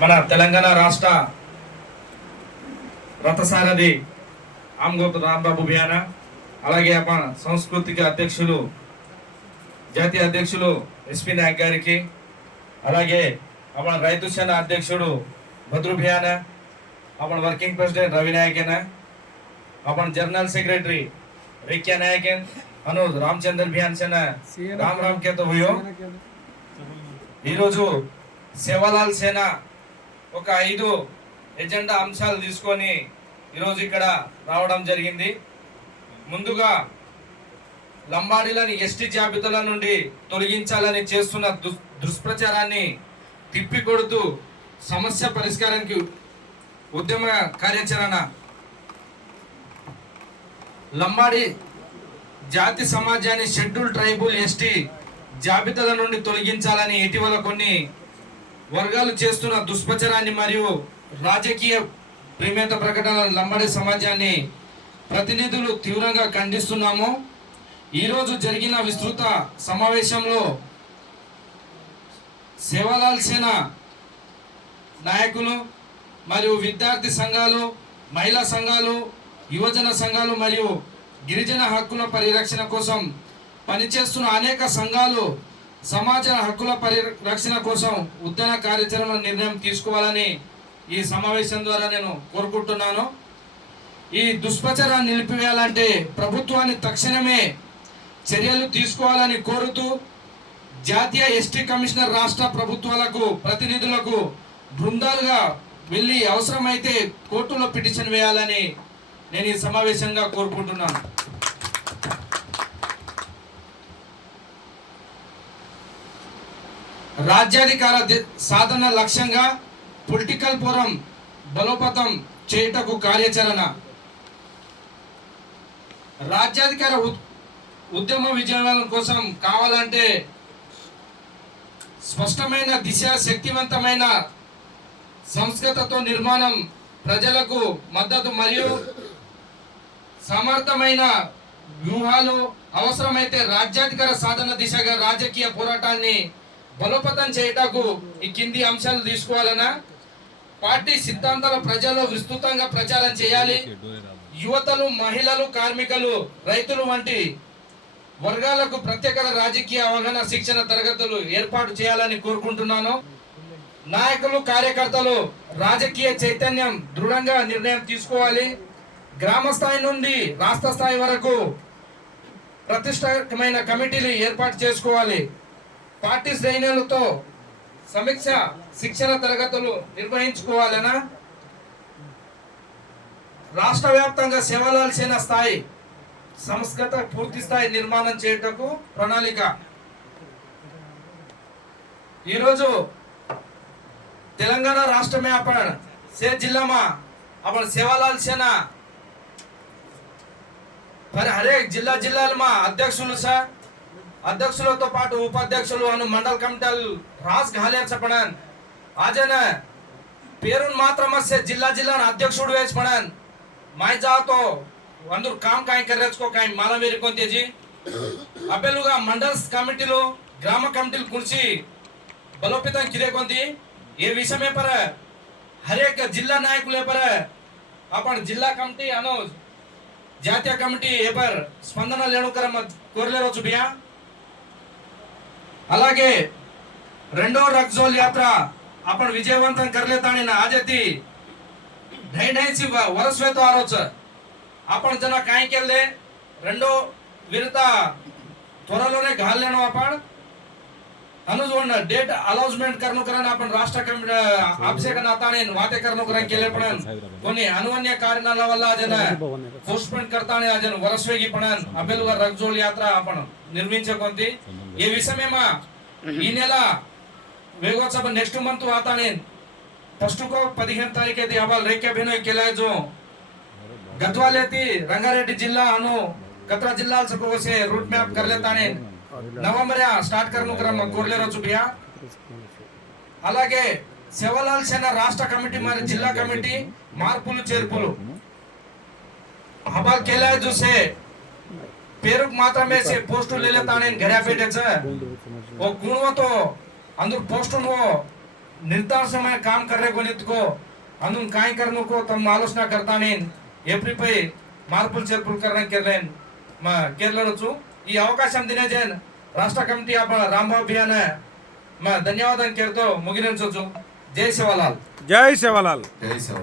మన తెలంగాణ రాష్ట్ర రథసారథి ఆమ్గోత్ రాంబాబు బియానా అలాగే మన సాంస్కృతిక అధ్యక్షులు జాతీయ అధ్యక్షులు ఎస్పీ నాయక్ గారికి అలాగే మన రైతు సేన అధ్యక్షుడు భద్రు బియాన మన వర్కింగ్ ప్రెసిడెంట్ రవి నాయకేనా మన general secretary రిక్యా Nayakan Anuj Ramachandra Bjorn సేన రామ్ రామ్ కేతో హుయో ఈరోజు సేవాలాల్ సేన ఒక ఐదు ఎజెండా అంశాలు తీసుకొని ఈరోజు ఇక్కడ రావడం జరిగింది. ముందుగా లంబాడీలని ఎస్టీ జాబితాల నుండి తొలగించాలని చేస్తున్న దుస్ దుష్ప్రచారాన్ని తిప్పికొడుతూ సమస్య పరిష్కారానికి ఉద్యమ కార్యాచరణ. లంబాడి జాతి సమాజాన్ని షెడ్యూల్ ట్రైబుల్ ఎస్టీ జాబితాల నుండి తొలగించాలని ఇటీవల కొన్ని వర్గాలు చేస్తున్న దుష్ప్రచారాన్ని మరియు రాజకీయ ప్రేమేత ప్రకటనల లంబడి సమాజాన్ని ప్రతినిధులు తీవ్రంగా ఖండిస్తున్నాము. ఈరోజు జరిగిన విస్తృత సమావేశంలో సేవలాల్ సేన నాయకులు మరియు విద్యార్థి సంఘాలు మహిళా సంఘాలు యువజన సంఘాలు మరియు గిరిజన హక్కుల పరిరక్షణ కోసం పనిచేస్తున్న అనేక సంఘాలు సమాజ హక్కుల పరిరక్షణ కోసం ఉద్యమ కార్యాచరణ నిర్ణయం తీసుకోవాలని ఈ సమావేశం ద్వారా నేను కోరుకుంటున్నాను. ఈ దుష్ప్రచారాన్ని నిలిపివేయాలంటే ప్రభుత్వాన్ని తక్షణమే చర్యలు తీసుకోవాలని కోరుతూ జాతీయ ఎస్టీ కమిషనర్ రాష్ట్ర ప్రభుత్వాలకు ప్రతినిధులకు బృందాలుగా వెళ్ళి అవసరమైతే కోర్టులో పిటిషన్ వేయాలని నేను ఈ సమావేశంగా కోరుకుంటున్నాను. రాజ్యాధికార సాధన లక్ష్యంగా పొలిటికల్ ఫోరం బలోపతం చేయుటకు కార్యాచరణ. రాజ్యాధికార ఉద్యమ విజయవాలం కోసం కావాలంటే స్పష్టమైన దిశ శక్తివంతమైన సంస్కృతతో నిర్మాణం ప్రజలకు మద్దతు మరియు సమర్థమైన వ్యూహాలు అవసరమైతే రాజ్యాధికార సాధన దిశగా రాజకీయ పోరాటాన్ని బలోపేతం చేయటకు ఈ కింది అంశాలు తీసుకోవాలన్నా పార్టీ సిద్ధాంతాల ప్రజల్లో విస్తృతంగా ప్రచారం చేయాలి. యువతలు మహిళలు కార్మికులు రైతులు వంటి వర్గాలకు ప్రత్యేక రాజకీయ అవగాహన శిక్షణ తరగతులు ఏర్పాటు చేయాలని కోరుకుంటున్నాను. నాయకులు కార్యకర్తలు రాజకీయ చైతన్యం దృఢంగా నిర్ణయం తీసుకోవాలి. గ్రామ స్థాయి నుండి రాష్ట్ర స్థాయి వరకు ప్రతిష్టమైన కమిటీలు ఏర్పాటు చేసుకోవాలి. పార్టీ శ్రేణులతో సమీక్ష శిక్షణ తరగతులు నిర్వహించుకోవాలనా రాష్ట్ర వ్యాప్తంగా సేవలాల్సిన స్థాయి సంస్కృత పూర్తి స్థాయి నిర్మాణం చేయటకు ప్రణాళిక. ఈరోజు తెలంగాణ రాష్ట్రమే అప్పుడు సే జిల్లాમાં આપણે మరి హరే జిల్లా జిల్లాలు మా అధ్యక్షులు సార్? అధ్యక్షులతో పాటు ఉపాధ్యక్షులు అను మండల్ రాస్ రాజ్ చెప్పడాన్ ఆజన పేరును మాత్రమస్య జిల్లా జిల్లా అధ్యక్షుడు వేసిపడాన్ మాయిజాతో అందరు కామ్ కాయ కర్రెచ్చుకో కాయ మాల మీరు మేరుకొంతేజీ అబ్బెలుగా మండల్స్ కమిటీలు గ్రామ కమిటీలు కురిసి బలోపేతం కిరేకొంది ఏ విషయమే పర హరేక జిల్లా నాయకులే పర అప్పుడు జిల్లా కమిటీ అను జాతీయ కమిటీ ఏపర్ స్పందన లేడుకరమ్మ కోరలేరు చూపియా. అలాగే రెండో రక్జోల్ యాత్ర आपण విజయవంతం करले ना आजती ढाई ढाई सी वर्ष वे तो आरोच आपण जरा काय केले రెండో విడత త్వరలోనే घाललेनो आपण अनुजवण डेट अलाउन्समेंट करणं कारण आपण राष्ट्र कमिटी अभिषेक नाताने वाते करणं कारण केले पण कोणी अनुवन्य कारणाला वल्ला अजन पोस्टपोन करताना अजन वरस्वेगी पण अबेलुगा रगजोल यात्रा आपण నిర్మించకొంది ఈ విషయమేమా ఈ నెల વેગોત્સવ નેક્સ્ટ મંથ आता ને ફર્સ્ટ કો 15 તારીખે થી હવાલ રેખ્યા બેનો કેલાજો ગતવાલેથી રંગારેડ્ડી જિલ્લા અનુ કતરા જિલ્લા સકો સે રૂટ મેપ કર લેતાને નవంబర్ స్టార్ట్ કરను క్రమ కోర్లేరు చూపియా అలాగే శివలాల్ సేన రాష్ట్ర కమిటీ మరి జిల్లా కమిటీ మార్పులు చేర్పులు. హవాల్ కేలా చూసే పేరుకు మాత్రమే సే పోస్టులు లేలేతానే గరాఫేటెస్ ಒಂದು ಕುಣುವತು ಅಂದ್ರೆ ಪೋಸ್ಟ್ ನಿರ್ಧಾರ ಸಮಯ ಕಾಮಕರ್ರೆಗೆ ನಿಂತ್ಕೋ ಅಂದ್ರೆ ಕಾಯಕರ್ಮಕ್ಕೂ ತಮ್ಮ ಆಲೋಚನೆ ಕರ್ತಾನೆ ಎಪ್ರಿ ಪೈ ಮಾರ್ಪುಲ್ ಸೇರ್ಪುಲ್ ಕರ್ನ ಕೇರ್ಲೇನ್ ಕೇರ್ಲಚು ಈ ಅವಕಾಶ ದಿನೇಜೇನ್ ರಾಷ್ಟ್ರ ಕಮಿಟಿ ಆಪ ರಾಮಬಾಬು ಅಭಿಯಾನ ಧನ್ಯವಾದ ಕೇರ್ತೋ ಮುಗಿನ ಜೈ ಸೇವಾಲಾಲ್ ಜೈ ಸೇವಾಲಾಲ್ ಜೈ ಸೇವಾಲ್